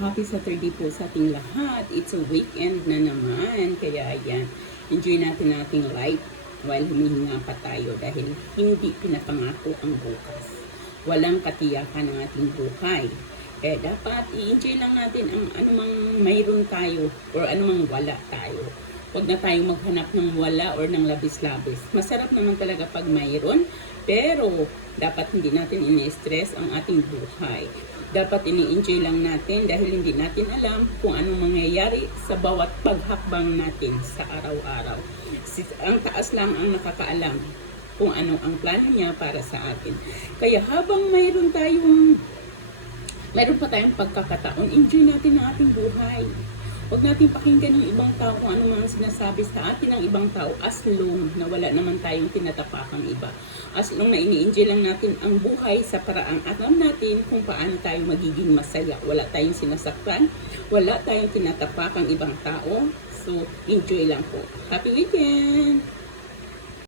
Happy Saturday po sa ating lahat. It's a weekend na naman. Kaya ayan, enjoy natin ating life while humihinga pa tayo dahil hindi pinapangako ang bukas. Walang katiyakan ng ating buhay. Kaya dapat i-enjoy lang natin ang anumang mayroon tayo or anumang wala tayo. Huwag na tayong maghanap ng wala or ng labis-labis. Masarap naman talaga pag mayroon, pero dapat hindi natin ini-stress ang ating buhay. Dapat ini-enjoy lang natin dahil hindi natin alam kung anong mangyayari sa bawat paghakbang natin sa araw-araw. Ang taas lang ang nakakaalam kung ano ang plano niya para sa atin. Kaya habang mayroon pa tayong pagkakataon, enjoy natin ang ating buhay. Huwag natin pakinggan ng ibang tao kung ano mga sinasabi sa atin ng ibang tao as long na wala naman tayong tinatapakang iba. As long na ini-enjoy lang natin ang buhay sa paraang alam natin kung paano tayo magiging masaya. Wala tayong sinasaktan, wala tayong tinatapakang ibang tao. So, enjoy lang po. Happy weekend!